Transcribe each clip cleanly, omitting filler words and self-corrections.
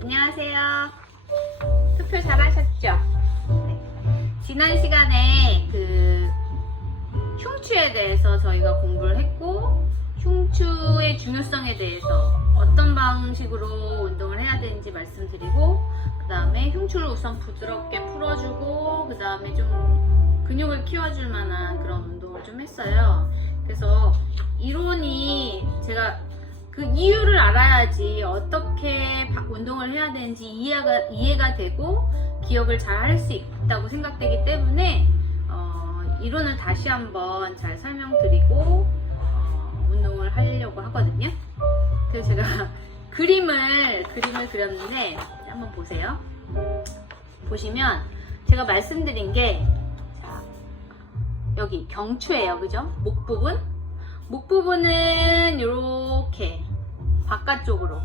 안녕하세요. 투표 잘하셨죠? 네. 지난 시간에 흉추에 대해서 저희가 공부를 했고, 흉추의 중요성에 대해서 어떤 방식으로 운동을 해야 되는지 말씀드리고, 그 다음에 흉추를 우선 부드럽게 풀어주고, 그 다음에 좀 근육을 키워줄 만한 그런 운동을 좀 했어요. 그래서 이론이 제가 그 이유를 알아야지 어떻게 운동을 해야 되는지 이해가 되고 기억을 잘 할 수 있다고 생각되기 때문에 이론을 다시 한번 잘 설명드리고 운동을 하려고 하거든요. 그래서 제가 그림을 그렸는데 한번 보세요. 보시면 제가 말씀드린 게 여기 경추예요, 그죠? 목 부분은 이렇게 바깥쪽으로,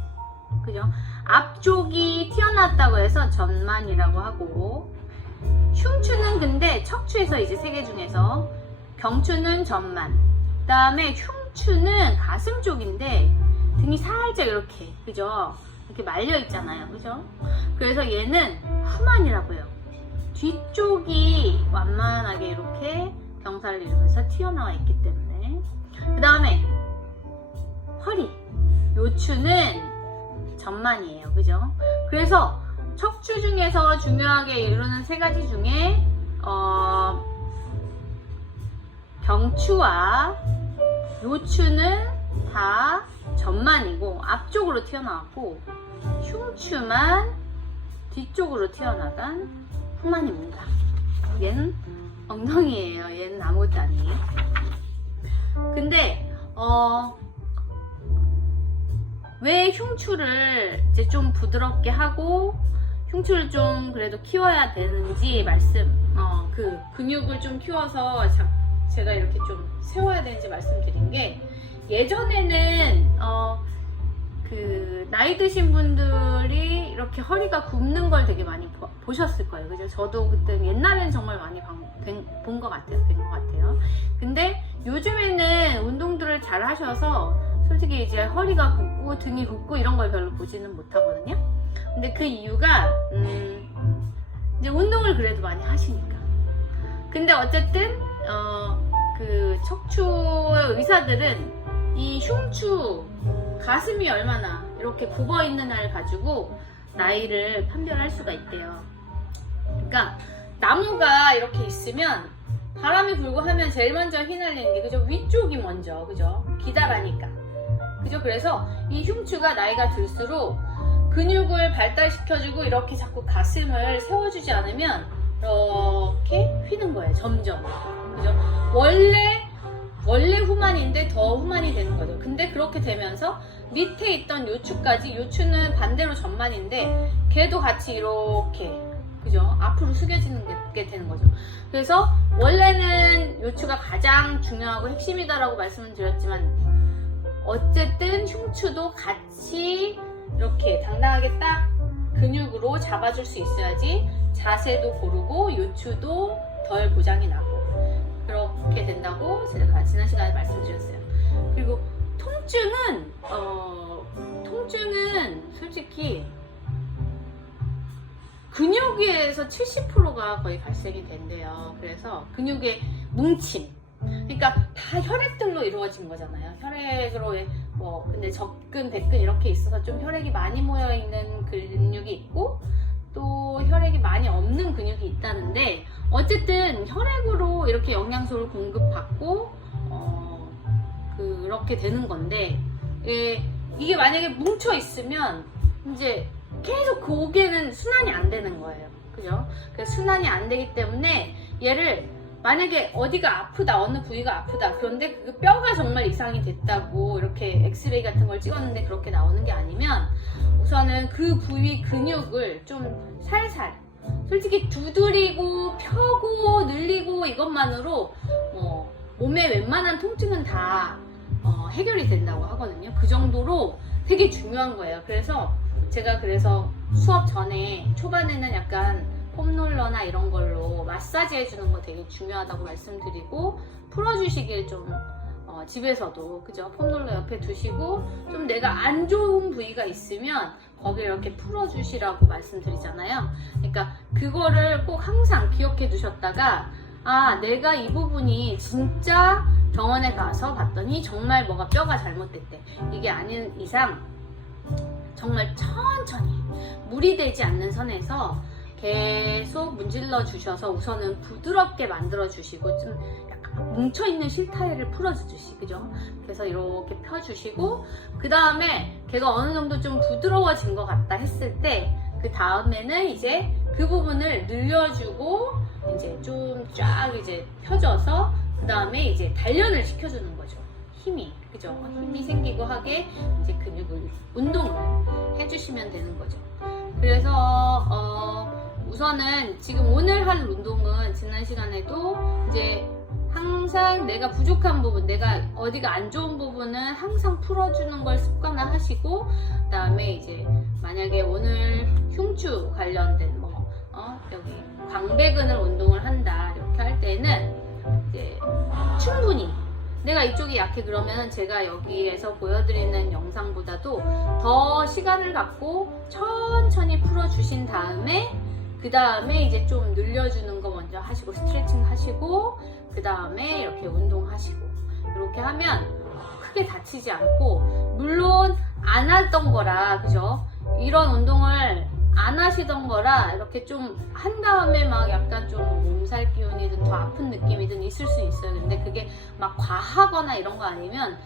그죠? 앞쪽이 튀어나왔다고 해서 전만이라고 하고, 흉추는 근데 척추에서 이제 세 개 중에서 경추는 전만, 그 다음에 흉추는 가슴 쪽인데 등이 살짝 이렇게, 그죠? 이렇게 말려 있잖아요, 그죠? 그래서 얘는 후만이라고 해요. 뒤쪽이 완만하게 이렇게 경사를 이루면서 튀어나와 있기 때문에. 그 다음에 허리, 요추는 전만이에요, 그죠? 그래서 척추 중에서 중요하게 이루는 세 가지 중에 경추와 요추는 다 전만이고 앞쪽으로 튀어나왔고, 흉추만 뒤쪽으로 튀어나간 후만입니다. 얘는 엉덩이에요. 얘는 아무것도 아니에요. 근데 왜 흉추를 이제 좀 부드럽게 하고 흉추를 좀 그래도 키워야 되는지 그 근육을 좀 키워서 제가 이렇게 좀 세워야 되는지 말씀드린 게, 예전에는 나이 드신 분들이 이렇게 허리가 굽는 걸 되게 많이 보셨을 거예요, 그죠? 저도 그때 옛날에는 정말 많이 본 것 같아요. 근데 요즘에는 운동들을 잘 하셔서 솔직히 이제 허리가 굽고 등이 굽고 이런 걸 별로 보지는 못하거든요. 근데 그 이유가 이제 운동을 그래도 많이 하시니까. 근데 어쨌든 그 척추 의사들은 이 흉추 가슴이 얼마나 이렇게 굽어 있느냐를 가지고 나이를 판별할 수가 있대요. 그러니까 나무가 이렇게 있으면 바람이 불고 하면 제일 먼저 휘날리는 게, 그죠? 위쪽이 먼저, 그죠? 기다라니까, 그죠? 그래서 이 흉추가 나이가 들수록 근육을 발달시켜주고 이렇게 자꾸 가슴을 세워주지 않으면 이렇게 휘는 거예요, 점점, 그죠? 원래 후만인데 더 후만이 되는 거죠. 근데 그렇게 되면서 밑에 있던 요추는 반대로 전만인데 걔도 같이 이렇게, 그죠? 앞으로 숙여지는 게 되는 거죠. 그래서 원래는 요추가 가장 중요하고 핵심이다라고 말씀을 드렸지만, 어쨌든 흉추도 같이 이렇게 당당하게 딱 근육으로 잡아줄 수 있어야지 자세도 고르고 요추도 덜 고장이 나고 그렇게 된다고 제가 지난 시간에 말씀드렸어요. 그리고 통증은 솔직히 근육에서 70%가 거의 발생이 된대요. 그래서 근육의 뭉침, 그러니까 다 혈액들로 이루어진 거잖아요. 혈액으로 근데 적근, 백근 이렇게 있어서 좀 혈액이 많이 모여 있는 근육이 있고 또 혈액이 많이 없는 근육이 있다는데, 어쨌든 혈액으로 이렇게 영양소를 공급받고 그렇게 되는 건데, 이게 만약에 뭉쳐 있으면 이제 계속 고개는 순환이 안 되는 거예요, 그죠? 그래서 순환이 안 되기 때문에 얘를 만약에 어디가 아프다, 어느 부위가 아프다, 그런데 그 뼈가 정말 이상이 됐다고 이렇게 엑스레이 같은 걸 찍었는데 그렇게 나오는 게 아니면, 우선은 그 부위 근육을 좀 살살, 솔직히 두드리고 펴고 늘리고 이것만으로 몸의 웬만한 통증은 다 해결이 된다고 하거든요. 그 정도로 되게 중요한 거예요. 그래서 제가 수업 전에 초반에는 약간 폼롤러나 이런 걸로 마사지 해주는 거 되게 중요하다고 말씀드리고, 풀어주시길 좀 집에서도 그죠? 폼롤러 옆에 두시고 좀 내가 안 좋은 부위가 있으면 거기 이렇게 풀어주시라고 말씀드리잖아요. 그러니까 그거를 꼭 항상 기억해 두셨다가 아 내가 이 부분이 진짜 병원에 가서 봤더니 정말 뭐가 뼈가 잘못됐대. 이게 아닌 이상 정말 천천히 무리 되지 않는 선에서 계속 문질러 주셔서 우선은 부드럽게 만들어 주시고 좀 약간 뭉쳐있는 실타래를 풀어주듯이 그죠? 그래서 이렇게 펴주시고 그 다음에 걔가 어느 정도 좀 부드러워진 것 같다 했을 때 그 다음에는 이제 그 부분을 늘려주고 이제 좀 쫙 이제 펴져서 그 다음에 이제 단련을 시켜주는 거죠. 힘이 그죠? 힘이 생기고 하게 이제 근육을 운동을 해주시면 되는 거죠. 그래서 우선은 지금 오늘 할 운동은 지난 시간에도 이제 항상 내가 부족한 부분, 내가 어디가 안 좋은 부분은 항상 풀어주는 걸 습관화하시고 그 다음에 이제 만약에 오늘 흉추 관련된 여기 광배근을 운동을 한다 이렇게 할 때는 이제 충분히 내가 이쪽이 약해 그러면 제가 여기에서 보여드리는 영상보다도 더 시간을 갖고 천천히 풀어주신 다음에 그 다음에 이제 좀 늘려주는 거 먼저 하시고 스트레칭 하시고 그 다음에 이렇게 운동하시고 이렇게 하면 크게 다치지 않고 물론 안 하던 거라 그죠? 이런 운동을 안 하시던 거라 이렇게 좀 한 다음에 막 약간 좀 몸살 기운이든 더 아픈 느낌이든 있을 수 있어요. 근데 그게 막 과하거나 이런 거 아니면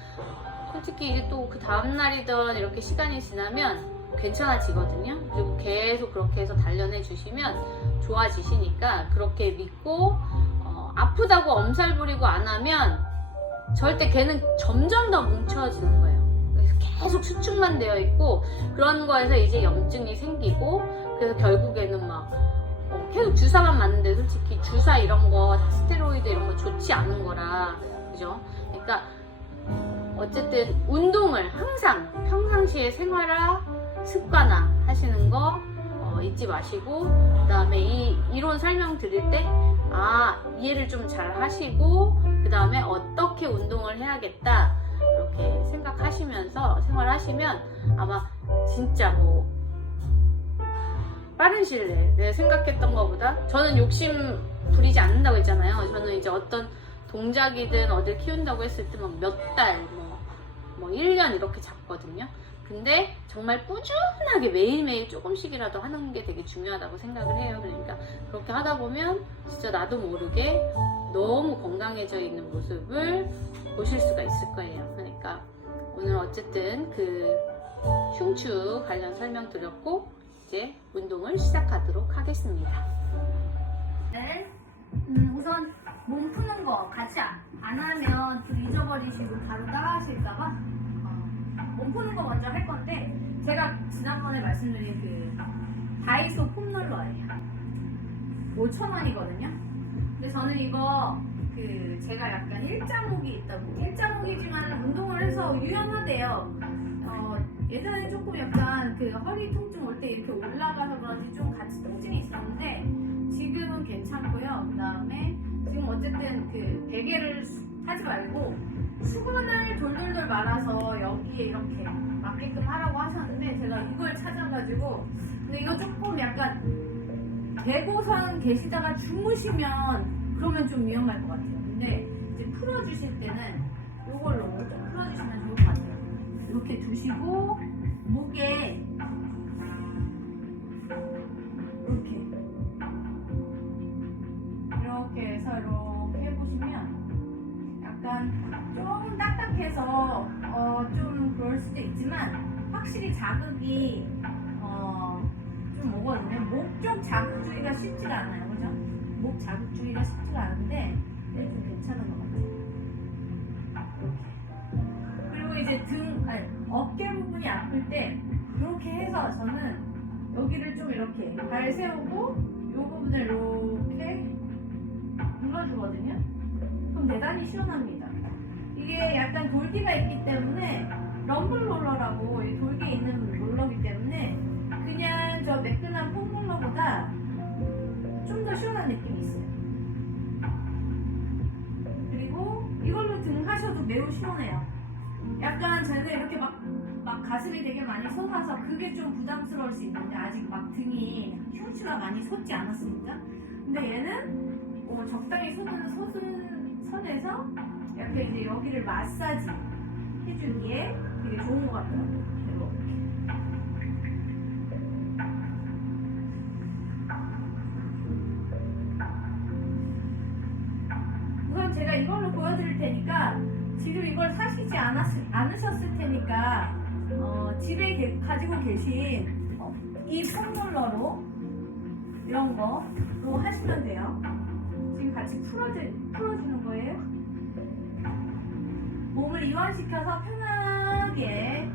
솔직히 이제 또 그 다음날이든 이렇게 시간이 지나면 괜찮아지거든요. 그리고 계속 그렇게 해서 단련해 주시면 좋아지시니까 그렇게 믿고 아프다고 엄살 부리고 안 하면 절대 걔는 점점 더 뭉쳐지는 거예요. 계속 수축만 되어 있고 그런 거에서 이제 염증이 생기고 그래서 결국에는 막 계속 주사만 맞는데 솔직히 주사 이런 거 스테로이드 이런 거 좋지 않은 거라 그죠? 그러니까 어쨌든 운동을 항상 평상시에 생활화 습관화 하시는 거 잊지 마시고 그 다음에 이 이론 설명 드릴 때 이해를 좀 잘 하시고 그 다음에 어떻게 운동을 해야겠다 이렇게 생각하시면서 생활하시면 아마 진짜 뭐 빠른 시일 내에 내가 생각했던 것보다 저는 욕심 부리지 않는다고 했잖아요. 저는 이제 어떤 동작이든 어딜 키운다고 했을 때 막 몇 달, 뭐 1년 이렇게 잡거든요. 근데 정말 꾸준하게 매일매일 조금씩이라도 하는 게 되게 중요하다고 생각을 해요. 그러니까 그렇게 하다 보면 진짜 나도 모르게 너무 건강해져 있는 모습을 보실 수가 있을 거예요. 그러니까 오늘 어쨌든 그 흉추 관련 설명 드렸고 이제 운동을 시작하도록 하겠습니다. 네, 우선 몸 푸는 거 같이 안 하면 또 잊어버리시고 바로 따라하실까봐 몸 푸는 거 먼저 할 건데 제가 지난번에 말씀드린 그 다이소 폼롤러예요. 5,000원이거든요. 근데 저는 이거 제가 약간 일자목이 있다고 일자목이지만 운동을 해서 유연하대요. 예전에 조금 약간 그 허리 통증 올 때 이렇게 올라가서 그런지 좀 같이 통증이 있었는데 지금은 괜찮고요. 그 다음에 지금 어쨌든 그 베개를 하지 말고 수건을 돌돌돌 말아서 여기에 이렇게 맞게끔 하라고 하셨는데 제가 이걸 찾아가지고 근데 이거 조금 약간 대고선 계시다가 주무시면 그러면 좀 위험할 것 같아요. 근데 이제 풀어주실 때는 이걸로 좀 풀어주시면 좋을 것 같아요. 이렇게 두시고 목에 이렇게 해서 이렇게 해보시면 약간 조금 딱딱해서 좀 그럴 수도 있지만 확실히 자극이 좀 오거든요. 목 쪽 자극 주기가 쉽지가 않아요. 그죠? 목 자극 주기가 쉽지가 않은데 좀 괜찮은 것 같아요. 그리고 이제 어깨 부분이 아플 때 이렇게 해서 저는 여기를 좀 이렇게 발 세우고 이 부분을 이렇게 눌러주거든요. 그럼 대단히 시원합니다. 이게 약간 돌기가 있기 때문에 럼블롤러라고 돌기에 있는 롤러기 때문에 그냥 저 매끈한 폼롤러보다 좀 더 시원한 느낌이 있어요. 그리고 이걸로 등 하셔도 매우 매우 시원해요. 약간 저는 이렇게 막 가슴이 되게 많이 솟아서 그게 좀 부담스러울 수 있는데 아직 막 등이 흉추가 많이 솟지 않았으니까. 근데 얘는 적당히 선에서 이렇게 이제 여기를 마사지 해주기에 되게 좋은 것 같더라고요. 우선 제가 이걸로 보여드릴 테니까 지금 이걸 사시지 않으셨을 테니까 집에 가지고 계신 이 폼롤러로 이런 거로 하시면 돼요. 지금 같이 풀어주는 거예요. 몸을 이완시켜서 편하게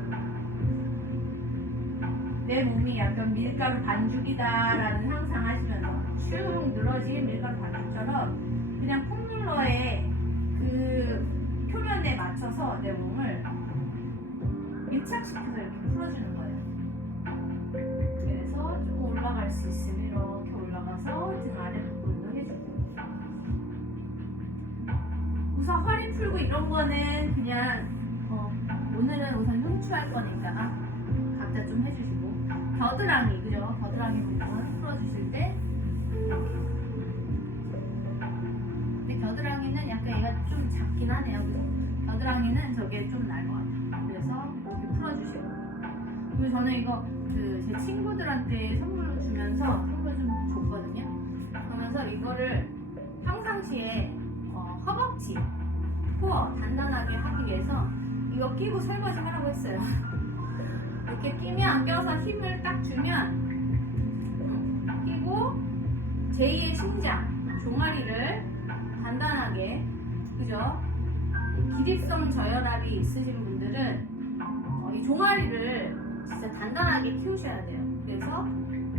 내 몸이 약간 밀가루 반죽이다라는 상상하시면서 쭉 늘어진 밀가루 반죽처럼 그냥 폼롤러의 그 표면에 맞춰서 내 몸을 밀착시켜서 이렇게 풀어주는 거예요. 그래서 조금 올라갈 수 있으면 이렇게 올라가서 등 아래 부분도 해주고, 우선 허리 풀고 이런 거는 그냥 오늘은 우선 흉추할 거니까 각자 좀 해주시고, 겨드랑이, 그죠? 겨드랑이 부분 풀어주실 때, 근데 겨드랑이는 약간 얘가 좀 작긴 하네요. 그죠? 겨드랑이는 저게 좀 나을 것 같아요. 그래서 이렇게 풀어주시고, 그리고 저는 이거 제 친구들한테 선물로 주면서 선물 좀 줬거든요. 그러면서 이거를 평상시에 허벅지, 코어 단단하게 하기 위해서 이거 끼고 설거지 하라고 했어요. 이렇게 껴서 힘을 딱 주면 끼고 제2의 심장, 종아리를 단단하게, 그죠? 기립성 저혈압이 있으신 분들은 이 종아리를 진짜 단단하게 키우셔야 돼요. 그래서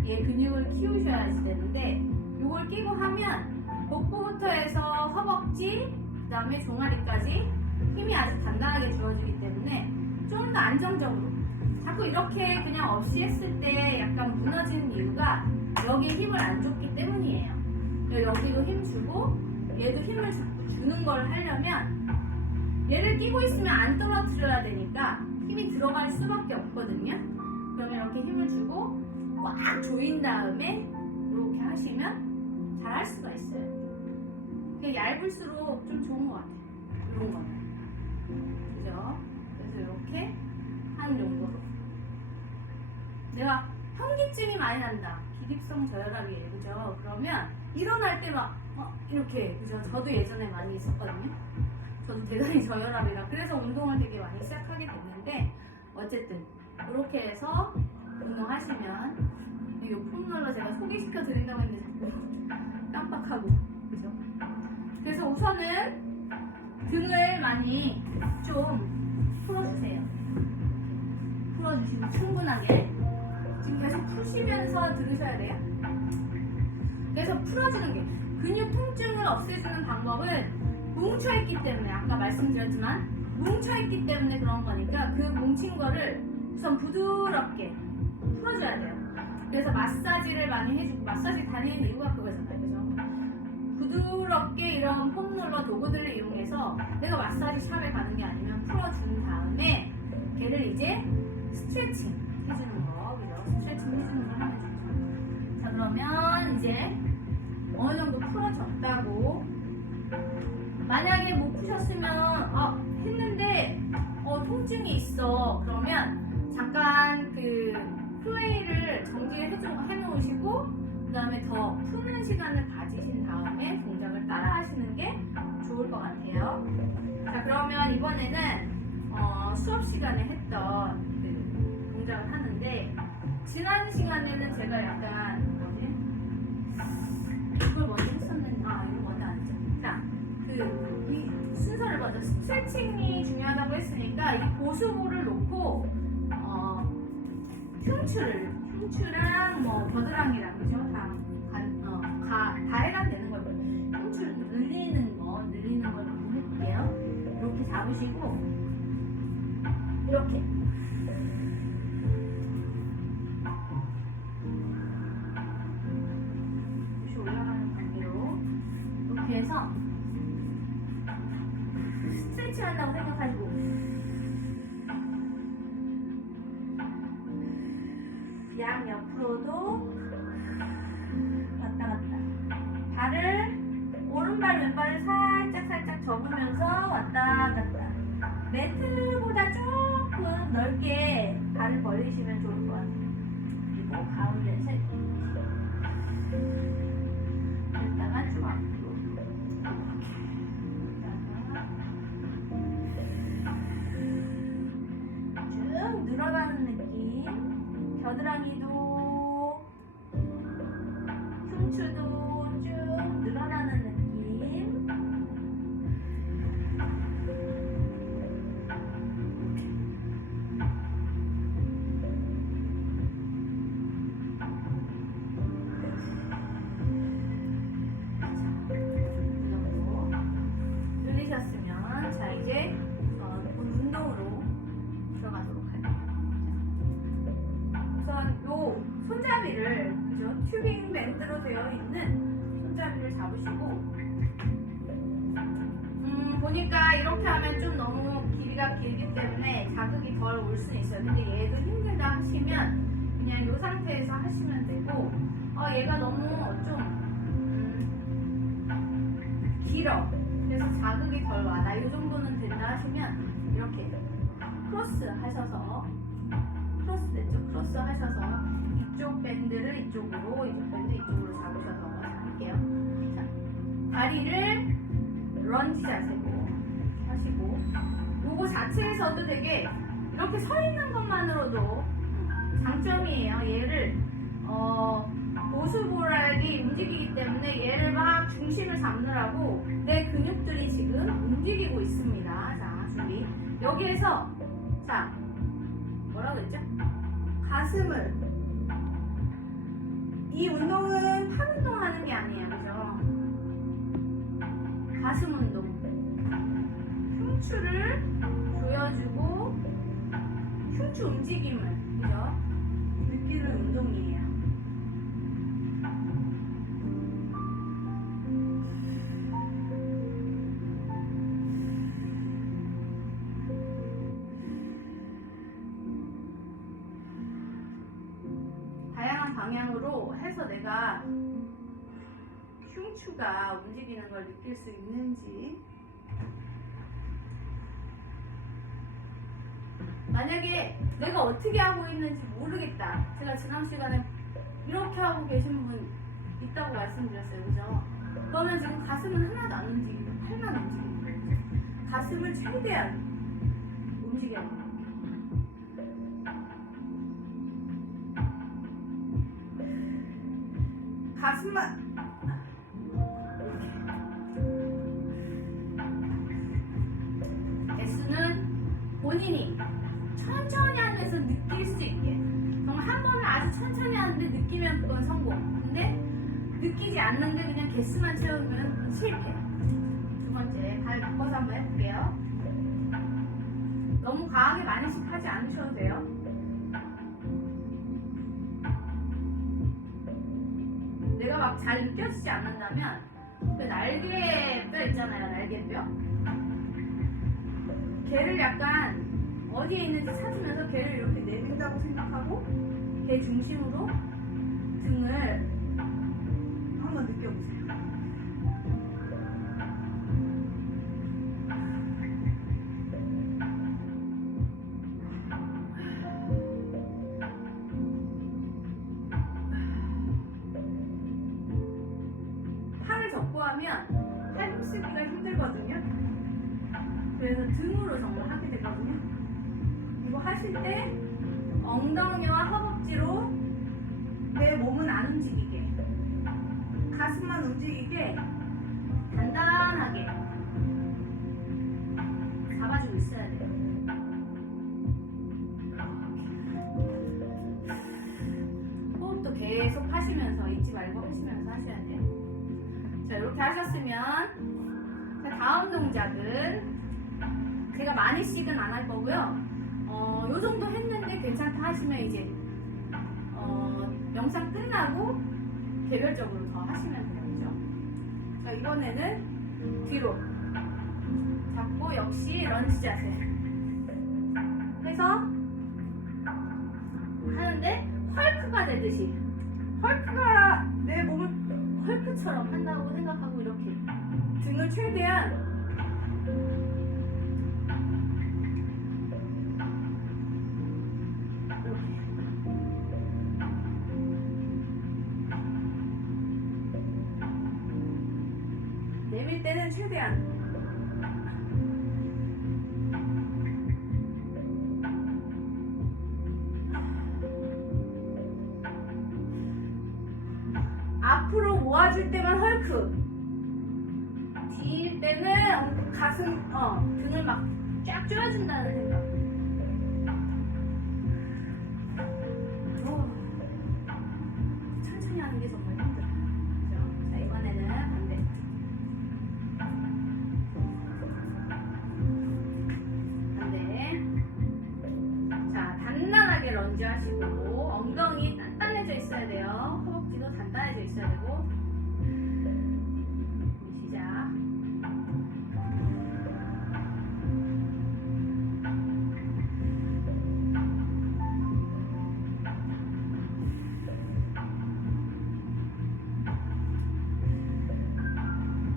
얘 근육을 키우셔야 되는데 이걸 끼고 하면 복부부터 해서 허벅지, 그 다음에 종아리까지 힘이 아주 단단하게 주어지기 때문에 좀 더 안정적으로, 자꾸 이렇게 그냥 없이 했을 때 약간 무너지는 이유가 여기에 힘을 안 줬기 때문이에요. 여기도 힘 주고 얘도 힘을 주는 걸 하려면 얘를 끼고 있으면 안 떨어뜨려야 되니까 힘이 들어갈 수밖에 없거든요. 그러면 이렇게 힘을 주고 꽉 조인 다음에 이렇게 하시면 잘 할 수가 있어요. 그게 얇을수록 좀 좋은 것 같아요. 이런 거는. 그죠? 그래서 이렇게 한 정도로. 내가 현기증이 많이 난다. 기립성 저혈압이에요. 그죠? 그러면 일어날 때 막 이렇게, 그죠? 저도 예전에 많이 있었거든요. 저도 대단히 저혈압이라 그래서 운동을 되게 많이 시작하게 됐는데, 어쨌든 이렇게 해서 운동하시면, 이 폼롤러 제가 소개시켜 드린다고 했는데 깜빡하고, 그죠? 그래서 우선은 등을 많이 좀 풀어주세요. 풀어주시고 충분하게 지금 계속 푸시면서 들으셔야 돼요. 그래서 풀어주는 게, 근육 통증을 없애주는 방법은 뭉쳐있기 때문에, 아까 말씀드렸지만 뭉쳐있기 때문에 그런 거니까 그 뭉친 거를 우선 부드럽게 풀어줘야 돼요. 그래서 마사지를 많이 해주고, 마사지 다니는 이유가 그거잖아요. 그죠? 부드럽게 이런 폼롤러 도구들을 이용해서 내가 마사지 샵에 가는 게 아니면 풀어준 다음에 걔를 이제 스트레칭 해주는 거, 그죠? 스트레칭 해주는 거 하면 좋죠. 자, 그러면 이제 어느 정도 풀어졌다고, 만약에 못 푸셨으면 했는데 통증이 있어, 그러면 잠깐 그 플레이를 정지를 해놓으시고 그 다음에 더 푸는 시간을 가지신 다음에 동작을 따라 하시는 게 좋을 것 같아요. 자, 그러면 이번에는 수업 시간에 했던 그 동작을 하는데, 지난 시간에는 제가 약간 이걸 먼저 했었는데, 이거 먼저 안 했죠. 자, 이 순서를 먼저, 스트레칭이 중요하다고 했으니까 이 보수볼을 놓고 흉추랑 뭐 겨드랑이랑, 그죠? 다 해당되는 걸 흉추를 늘리는 걸 한번 해볼게요. 이렇게 잡으시고 이렇게 올라가는 관계로 이렇게 해서 스트레칭 한다고 생각하시면 왼쪽으로도 왔다 갔다. 발을 오른발 왼발을 살짝 접으면서 왔다 갔다. 매트보다 조금 넓게 발을 벌리시면 좋을 것 같아요. 그리고 가운데 셋. 됐다가 쭉 앞으로. 쭉 늘어나는 느낌. 겨드랑이도 흉추도 쭉 늘어나는 느낌. 늘리셨으면 자 이제 운동으로 들어가도록 할게요. 우선 요 손잡이를 그죠? 튜빙 밴드로 되어 있는 손잡이를 잡으시고 보니까 이렇게 하면 좀 너무 길이가 길기 때문에 자극이 덜 올 수는 있어요. 근데 얘도 힘들다 하시면 그냥 이 상태에서 하시면 되고 얘가 너무 좀 길어. 그래서 자극이 덜 와. 나 이 정도는 된다 하시면 이렇게 크로스 하셔서 크로스 됐죠? 크로스 하셔서 이쪽 밴드를 이쪽으로 이쪽 밴드 이쪽으로 잡으셔서 할게요. 자, 다리를 런지 자세로 하시고 요거 자체에서도 되게 이렇게 서 있는 것만으로도 장점이에요. 얘를 보수보랄이 움직이기 때문에 얘를 막 중심을 잡느라고 내 근육들이 지금 움직이고 있습니다. 자, 준비. 여기에서 자, 뭐라고 했죠? 가슴을 이 운동은 팔 운동하는 게 아니에요. 그죠? 가슴 운동. 흉추를 조여주고 흉추 움직임을 그죠? 느끼는 운동이에요. 다양한 방향으로 해서 내가 흉추가 움직이는 걸 느낄 수 있는지. 만약에 내가 어떻게 하고 있는지 모르겠다. 제가 지난 시간에 이렇게 하고 계신 분 있다고 말씀드렸어요. 그죠? 그러면 지금 가슴은 하나도 안 움직이고 팔만 움직이는 거예요. 가슴을 최대한 움직여야 돼요. 가슴만 S는 본인이 천천히 하면서 느낄 수 있게. 그럼 한 번을 아주 천천히 하는데 느끼면 그건 성공. 근데 느끼지 않는데 그냥 개수만 채우면 실패. 두 번째, 발 바꿔서 한번 해볼게요. 너무 과하게 많이씩 하지 않으셔도 돼요. 내가 막 잘 느껴지지 않는다면 그 날개뼈 있잖아요. 날개뼈. 걔를 약간 어디에 있는지 찾으면서 걔를 이렇게 내린다고 생각하고 걔 중심으로 등을 한번 느껴보세요. 팔을 접고 하면 팔 힘쓰기가 힘들거든요. 그래서 등으로 정말 하게 되거든요. 이거 하실 때 엉덩이와 허벅지로 내 몸은 안 움직이게, 가슴만 움직이게 단단하게 잡아주고 있어야 돼요. 호흡도 계속 하시면서 잊지 말고 하시면서 하셔야 돼요. 자, 이렇게 하셨으면 자, 다음 동작은 제가 많이씩은 안 할 거고요. 요 정도 했는데 괜찮다 하시면 이제 영상 끝나고 개별적으로 더 하시면 돼요. 그죠? 자, 이번에는 뒤로 잡고 역시 런지 자세 해서 하는데 헐크가 되듯이 헐크가 내 몸을 헐크처럼 한다고 생각하고 이렇게 등을 최대한 내밀 때는 최대한 앞으로 모아줄 때만 헐크, 뒤일 때는 가슴, 등을 막 쫙 줄여준다는 생각. 천천히 하는 게 정말 힘들어요. 그죠? 자, 이번에는 반대. 자, 단단하게 런지 하시고 엉덩이 단단해져 있어야 돼요. 허벅지도 단단해져 있어야 되고. 시작.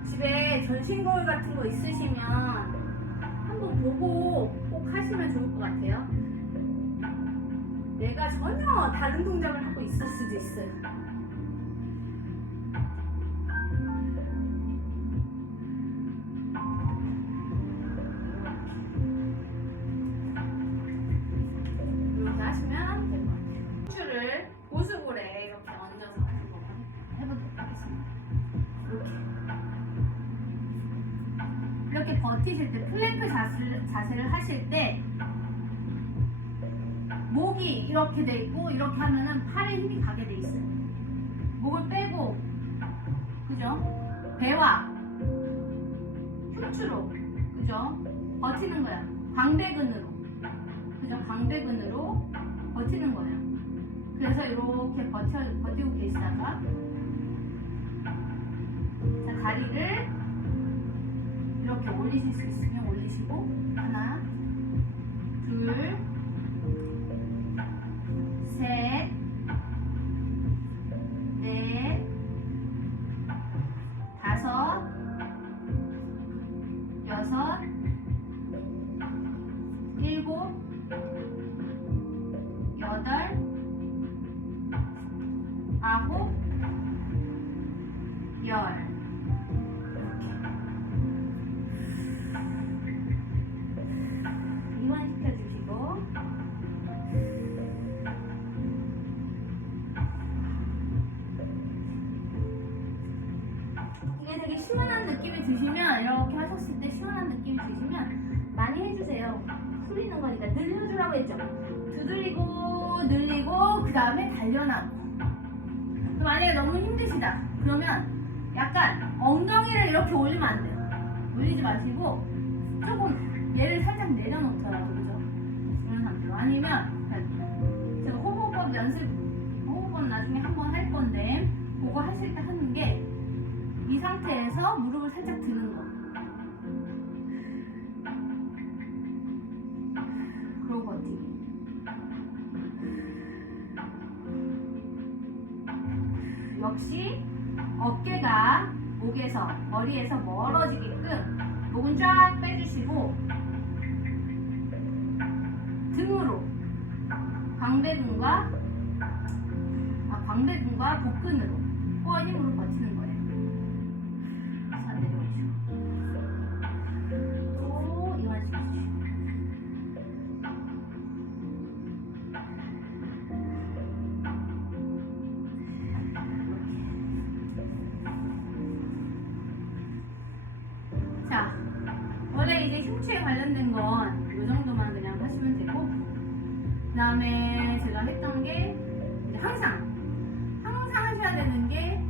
집에 전신 거울 같은 거 있으시면 한번 보고 꼭 하시면 좋을 것 같아요. 내가 전혀 다른 동작을 하고 있을 수도 있어요. 이렇게 하시면 될 것 같아요. 척추를 보수골에 이렇게 얹어서 한번 해보도록 하겠습니다. 이렇게 버티실 때, 플랭크 자세를 하실 때 목이 이렇게 돼 있고 이렇게 하면은 팔에 힘이 가게 돼 있어요. 목을 빼고, 그죠? 배와 흉추로, 그죠? 버티는 거야. 광배근으로, 그죠? 광배근으로 버티는 거예요. 그래서 이렇게 버티고 계시다가, 자, 다리를 이렇게 올리실 수 있으면 올리시고, 하나, 둘, 셋, 넷, 다섯, 여섯, 일곱, 여덟, 아홉, 열. 이완시켜주시고, 이게 되게 시원한 느낌이 드시면, 이렇게 하셨을 때 시원한 느낌이 드시면 많이 해주세요. 풀리는 거니까 늘려주라고 했죠. 두들리고 늘리고 그 다음에 단련하고. 만약에 너무 힘드시다 그러면 약간 엉덩이를 이렇게 올리면 안 돼요. 올리지 마시고 조금 얘를 살짝 내려놓더라도, 그죠? 이런 상태로. 아니면 제가 호흡법 호흡법 나중에 한번 할 건데, 그거 하실 때 하는 게 이 상태에서 무릎을 살짝 드는 거. 그러고 버티기. 역시 어깨가 목에서, 머리에서 멀어지게끔 목은 쫙 빼주시고, 등으로 광배근과 복근으로 코어 힘으로 버티는 거예요. 자, 내려오시고 또 이완시켜주시고, 자, 원래 이제 흉추에 관련된 건 이 정도만 그냥 하시면 되고, 그 다음에 제가 했던 게 이제 항상 하셔야 되는 게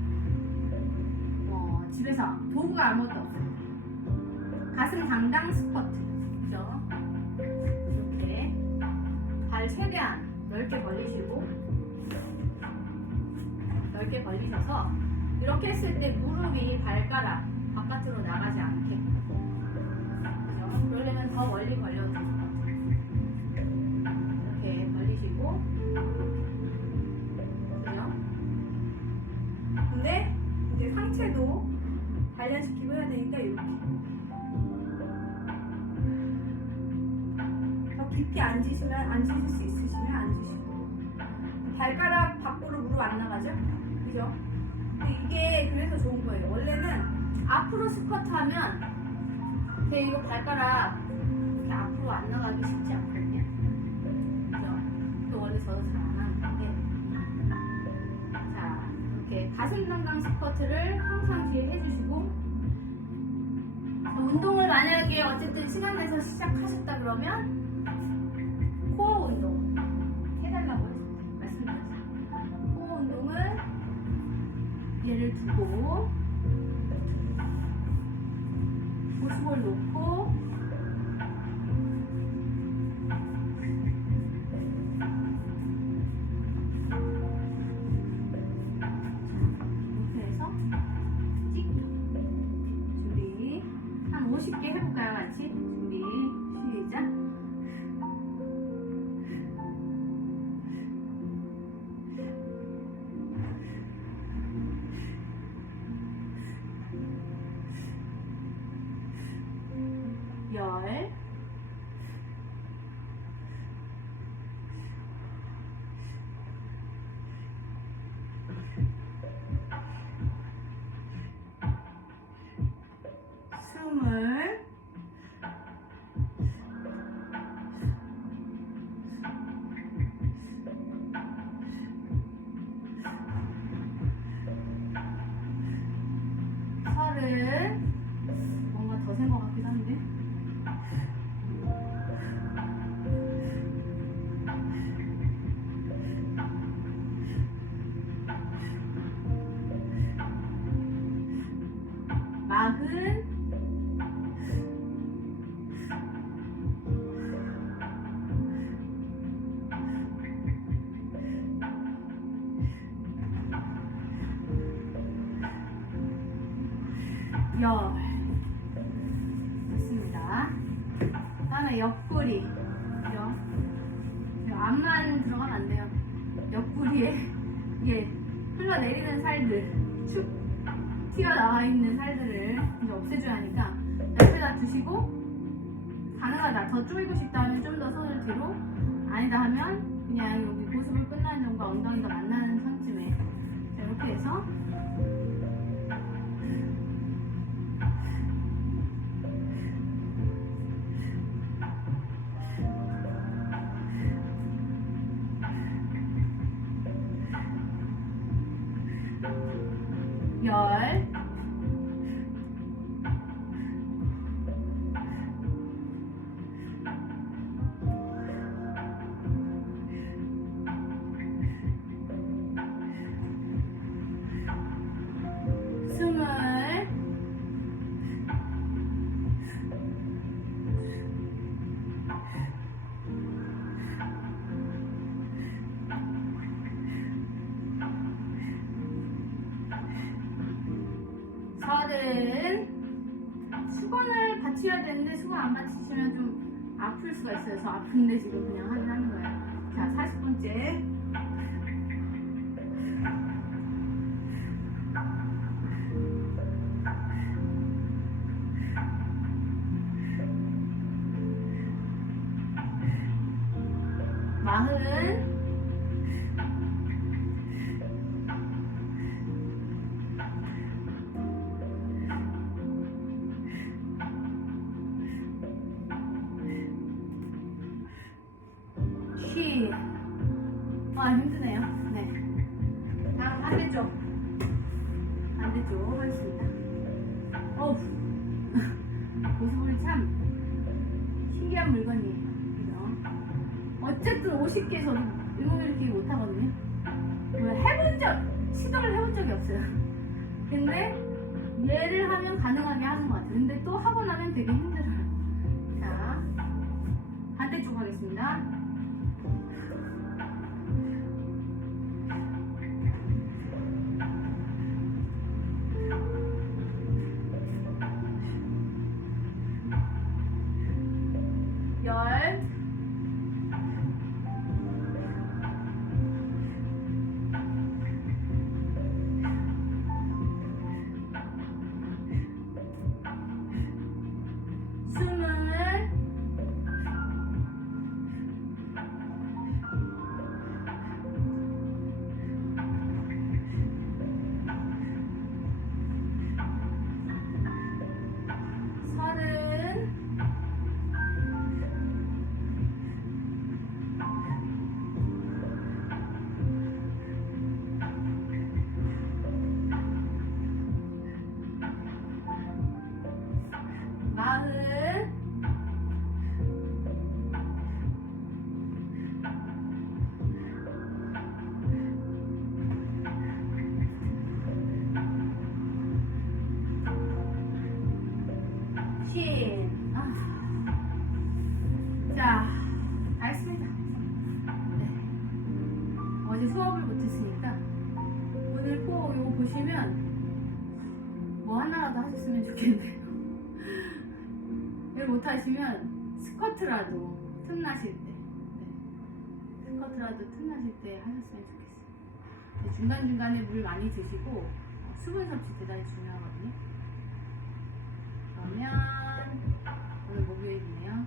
집에서 도구가 아무것도 없어요. 가슴 당당 스쿼트, 그죠? 이렇게 발 최대한 넓게 벌리셔서 이렇게 했을 때 무릎이 발가락 바깥으로 나가지 않게, 그죠? 그러려면 더 멀리 벌려도 돼요. 이렇게 벌리시고, 상체도 단련시키고 해야 되니까 이렇게 더 깊게 앉으실 수 있으시면 앉으시고 발가락 밖으로 무릎 안 나가죠? 그죠? 근데 이게 그래서 좋은 거예요. 원래는 앞으로 스쿼트 하면 이거 발가락 이렇게 앞으로 안 나가기 쉽지 않거든요. 그죠? 또 원래 저도 잘 안 하는 건데 자 이렇게 가슴 당당 스쿼트를 평상시에 해주시고 운동을 만약에 어쨌든 시간 내서 시작하셨다 그러면 코어 운동 해달라고 말씀드렸어요. 코어 운동은 얘를 두고 보습을 놓고 이렇게 해서 찍 준비 한 50개 해볼까요 같이? 준비 시작. 열 스물 서른 뭔가 더 센 것 같기도 한데 마흔 열 됐습니다. 다음에 옆구리 그죠? 앞만 들어가면 안 돼요. 옆구리에 이게 흘러내리는 살들 축 튀어나와 있는 살들을 이제 없애줘야 하니까 옆에다 두시고 가능하다 더 쪼이고 싶다 하면 좀 더 손을 뒤로 아니다 하면 그냥 여기 보습을 끝나는 정도 엉덩이가 만나는 선쯤에 자, 이렇게 해서 열 스물 서른 수건을 받쳐야 되는데 수건 안 받치시면 좀 아플 수가 있어요. 그래서 아픈데 지금 그냥 하는 거예요. 자 40번째 마흔 키. 힘드네요. 네. 다음 반대쪽. 반대쪽 하겠습니다. 어우. 보습이 참 신기한 물건이에요. 그죠? 어쨌든 50개 저도 일곱 개 못하거든요. 시도를 해본 적이 없어요. 근데 얘를 하면 가능하게 하는 것 같아요. 근데 또 하고 나면 되게 힘들어요. 자, 반대쪽 하겠습니다. 열 수업을 못했으니까 오늘 꼭 이거 보시면 뭐 하나라도 하셨으면 좋겠네요. 이걸 못하시면 스쿼트라도 틈나실 때 스쿼트라도 틈나실 때 하셨으면 좋겠어요. 중간중간에 물 많이 드시고 수분 섭취 대단히 중요하거든요. 그러면 오늘 목요일이네요.